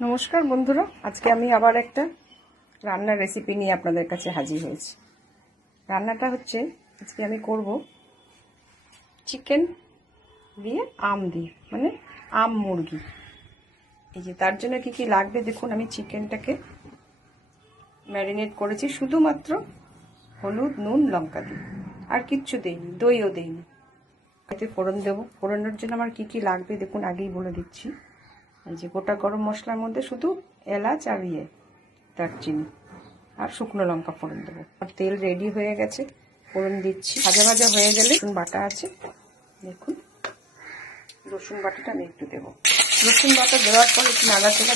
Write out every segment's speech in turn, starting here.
নমস্কার বন্ধুরা, আজকে আমি আবার একটা রান্নার রেসিপি নিয়ে আপনাদের কাছে হাজির হয়েছি। রান্নাটা হচ্ছে আজকে আমি করব চিকেন দিয়ে আম দিয়ে, মানে আম মুরগি। এই যে তার জন্য কি কি লাগবে দেখুন। আমি চিকেনটাকে ম্যারিনেট করেছি শুধুমাত্র হলুদ, নুন, লঙ্কা দিয়ে, আর কিচ্ছু দেইনি, দইও দেইনি। এতে ফোড়ন দেবো। ফোড়নের জন্য আমার কি কি লাগবে দেখুন, আগেই বলে দিচ্ছি। এই যে গোটা গরম মশলার মধ্যে শুধু এলাচ আর দারচিনি আর শুকনো লঙ্কা ফোড়ন দেবো। আর তেল রেডি হয়ে গেছে, ফোড়ন দিচ্ছি। ভাজা ভাজা হয়ে গেলে রসুন বাটা আছে, দেখুন রসুন বাটাটা আমি একটু দেবো। রসুন বাটা দেওয়ার পর একটু নাড়াচাড়া,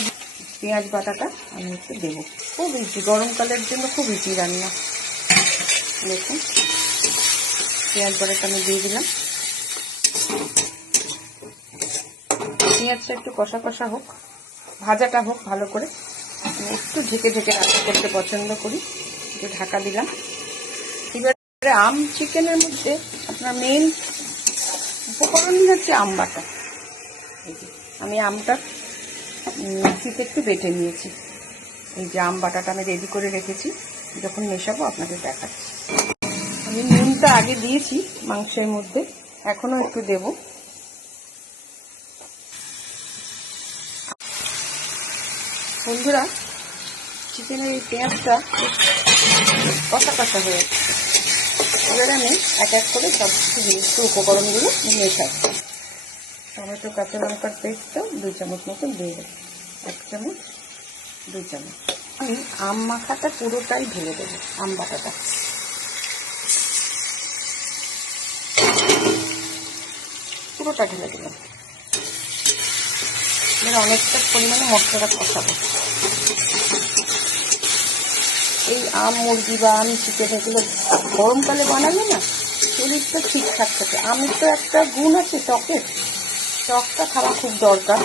পেঁয়াজ বাটাটা আমি একটু দেবো। খুব ইজি, গরমকালের জন্য খুব ইজি রান্না। দেখুন পেঁয়াজ বাটাটা আমি দিয়ে দিলাম। পেঁয়াজটা একটু কষা কষা হোক, ভাজাটা হোক ভালো করে। আমি একটু ঢেকে ঢেকে রান্না করতে পছন্দ করি, একটু ঢাকা দিলাম। এবারে আম চিকেনের মধ্যে আপনার মেন উপকরণই হচ্ছে আম বাটা। এই যে আমি আমটা মিক্সিতে একটু বেটে নিয়েছি। এই যে আম বাটাটা আমি রেডি করে রেখেছি, যখন মেশাবো আপনাদের দেখাচ্ছি। আমি নুনটা আগে দিয়েছি মাংসের মধ্যে, এখনো একটু দেব। বন্ধুরা, চিকেনের এই পেঁয়াজটা কষা কষা হয়ে যাচ্ছে। এবারে আমি এক এক করে সব কিছু জিনিস উপকরণগুলো মেশাচ্ছি। টমেটো কাঁচা লঙ্কার পেস্টটাও 2 চামচ মতো দিয়ে দেবো, 1 চামচ 2 চামচ। আমি আম মাখাটা পুরোটাই ঢেলে দেবো, আম বাটাটা পুরোটা ঢেলে দিলাম। এবার অনেকটা পরিমাণে মশলাটা কষাবো। এই আম মুরগি বা আম চিকেন এগুলো গরমকালে বানালে না শরীরটা ঠিকঠাক থাকে। আমের তো একটা গুণ আছে, টকটা খাওয়া খুব দরকার।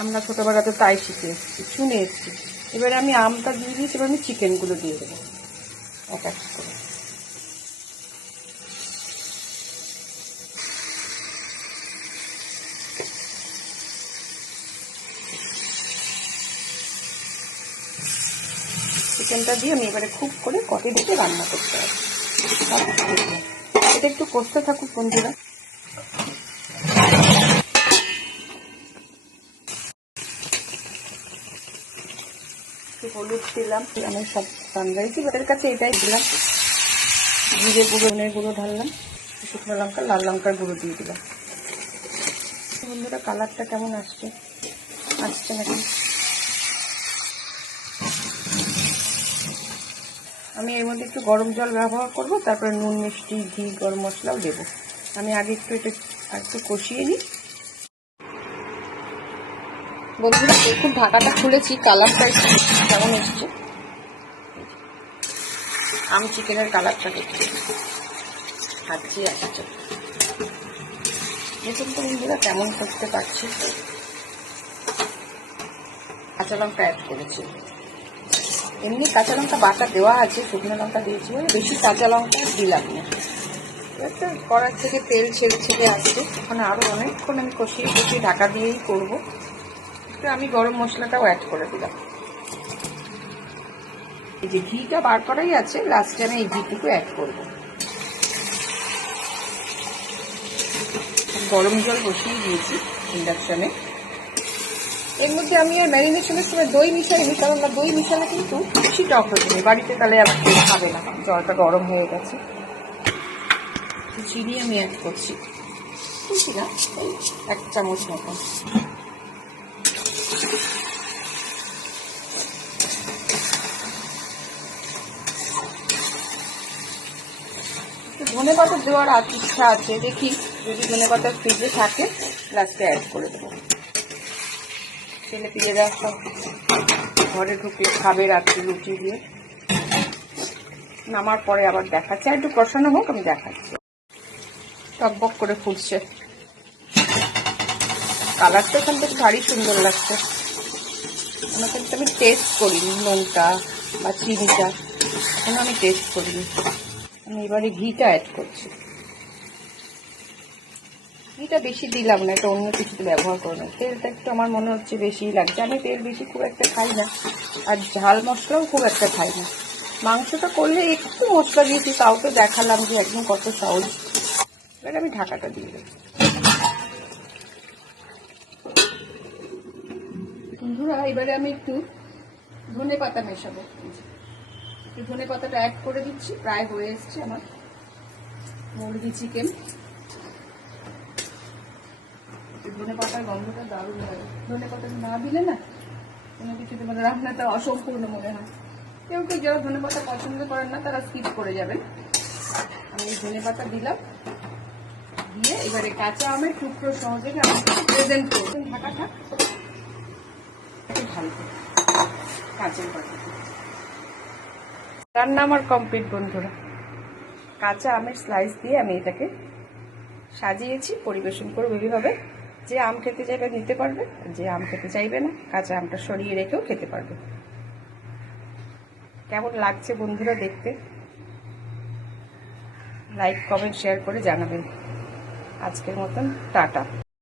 আমরা ছোটোবেলাতে তাই শিখে এসেছি, শুনে এসেছি। এবারে আমি আমটা দিয়ে দিয়েছি, এবার আমি চিকেনগুলো দিয়ে দেবো এক এক করে। চিকেনটা দিয়ে আমি এবারে খুব করে কটে দিতে রান্না করতে হবে। এটা একটু কষতে থাকুক বন্ধুরা। একটু হলুদ দিলাম, আমি সব সানরাইজি এর কাছে এটাই দিলাম। জিরে গুঁড়ো, ধনের গুঁড়ো ঢাললাম, শুকনো লঙ্কা, লাল লঙ্কার গুঁড়ো দিয়ে দিলাম। বন্ধুরা, কালারটা কেমন আসছে নাকি? আমি এর মধ্যে একটু গরম জল ব্যবহার করব, তারপরে নুন, মিষ্টি, ঘি, গরম মশলাও দেবো। আমি আগে এটা একটু কষিয়ে নিই। বন্ধুরা দেখুন, ঢাকাটা খুলেছি, কালারটা কেমন এসছে। আম চিকেনের কালারটা দেখছি, হাঁচি আসছে। দেখুন তো বন্ধুরা কেমন করতে পারছি। কাঁচা লঙ্কা অ্যাড করেছি, এমনি কাঁচা লঙ্কা বাটা দেওয়া আছে, শুকনো লঙ্কা দিয়েছি, বেশি কাঁচা লঙ্কা দিলাম না। একটা কড়ার থেকে তেল ছেড়ে আসছে, ওখানে আরও অনেকক্ষণ আমি কষিয়ে ঢাকা দিয়েই করবো। একটু আমি গরম মশলাটাও অ্যাড করে দিলাম। এই যে ঘিটা বার করাই আছে, লাস্টে আমি এই ঘিটুকু অ্যাড করবো। গরম জল বসিয়ে দিয়েছি ইন্ডাকশনে। এর মধ্যে আমি আর ম্যারিনেশনের সময় দই মিশাইনি, কারণ না দই মিশালে কিন্তু বেশি টক হয়ে যাবে, বাড়িতে তাহলে আবার কেউ খাবে না। জলটা গরম হয়ে গেছে, চিনি আমি অ্যাড করছি, বুঝছি না, 1 চামচ মতো। ধনে পাতা দেওয়ার ইচ্ছা আছে, দেখি যদি ধনে পাতা ফ্রিজে থাকে লাস্টে অ্যাড করে দেবো। ছেলে পিলেরা সব ঘরে ঢুকলে খাবে রাত্রি রুটি দিয়ে। নামার পরে আবার দেখাচ্ছি, আর একটু কষানো হোক, আমি দেখাচ্ছি। টকবক করে ফুটছে, কালারটা এখান থেকে ভারী সুন্দর লাগছে। কিন্তু আমি টেস্ট করিনি নুনটা বা চিনিটা, এখনো আমি টেস্ট করিনি। আমি এবারে ঘিটা অ্যাড করছি। ঘিটা বেশি দিলাম না, এটা অন্য কিছুতে ব্যবহার করো না। তেলটা একটু আমার মনে হচ্ছে বেশিই লাগছে। আমি তেল বেশি খুব একটা খাই না, আর ঝাল মশলাও খুব একটা খাই না। মাংসটা করলে একটু মশলা দিয়েছি, তাও তো দেখালাম যে একদম কত সহজ। এবার আমি ঢাকাটা দিয়ে দেবো। বন্ধুরা, এবারে আমি একটু ধনে পাতা মেশাবো। একটু ধনে পাতাটা অ্যাড করে দিচ্ছি। প্রায় হয়ে এসছে আমার মুরগি চিকেন। ধনে পাতার গন্ধটা দারুণ লাগে। ধনে পাতা না দিলে না কোনো কিছুতে মানে রান্নাটা অসম্পূর্ণ মনে হয়। কেউ কেউ যারা ধনে পাতা পছন্দ করেন না তারা স্কিপ করে যাবেন। আমি এই ধনে পাতা দিলাম, দিয়ে এবারে কাঁচা আমের টুকরো সহজে আমি প্রেজেন্ট করবো। ঢাকা থাক, একটু ঢালবো কাঁচের পাতাতে। রান্না আমার কমপ্লিট বন্ধুরা। কাঁচা আমের স্লাইস দিয়ে আমি এটাকে সাজিয়েছি, পরিবেশন করবো এইভাবে। যে আম খেতে চাইবে নিতে পারবে, যে আম খেতে চাইবে না কাঁচা আমটা সরিয়ে রেখেও খেতে পারবে। কেমন লাগছে বন্ধুরা দেখতে? লাইক কমেন্ট শেয়ার করে জানাবেন। আজকের মতন টাটা।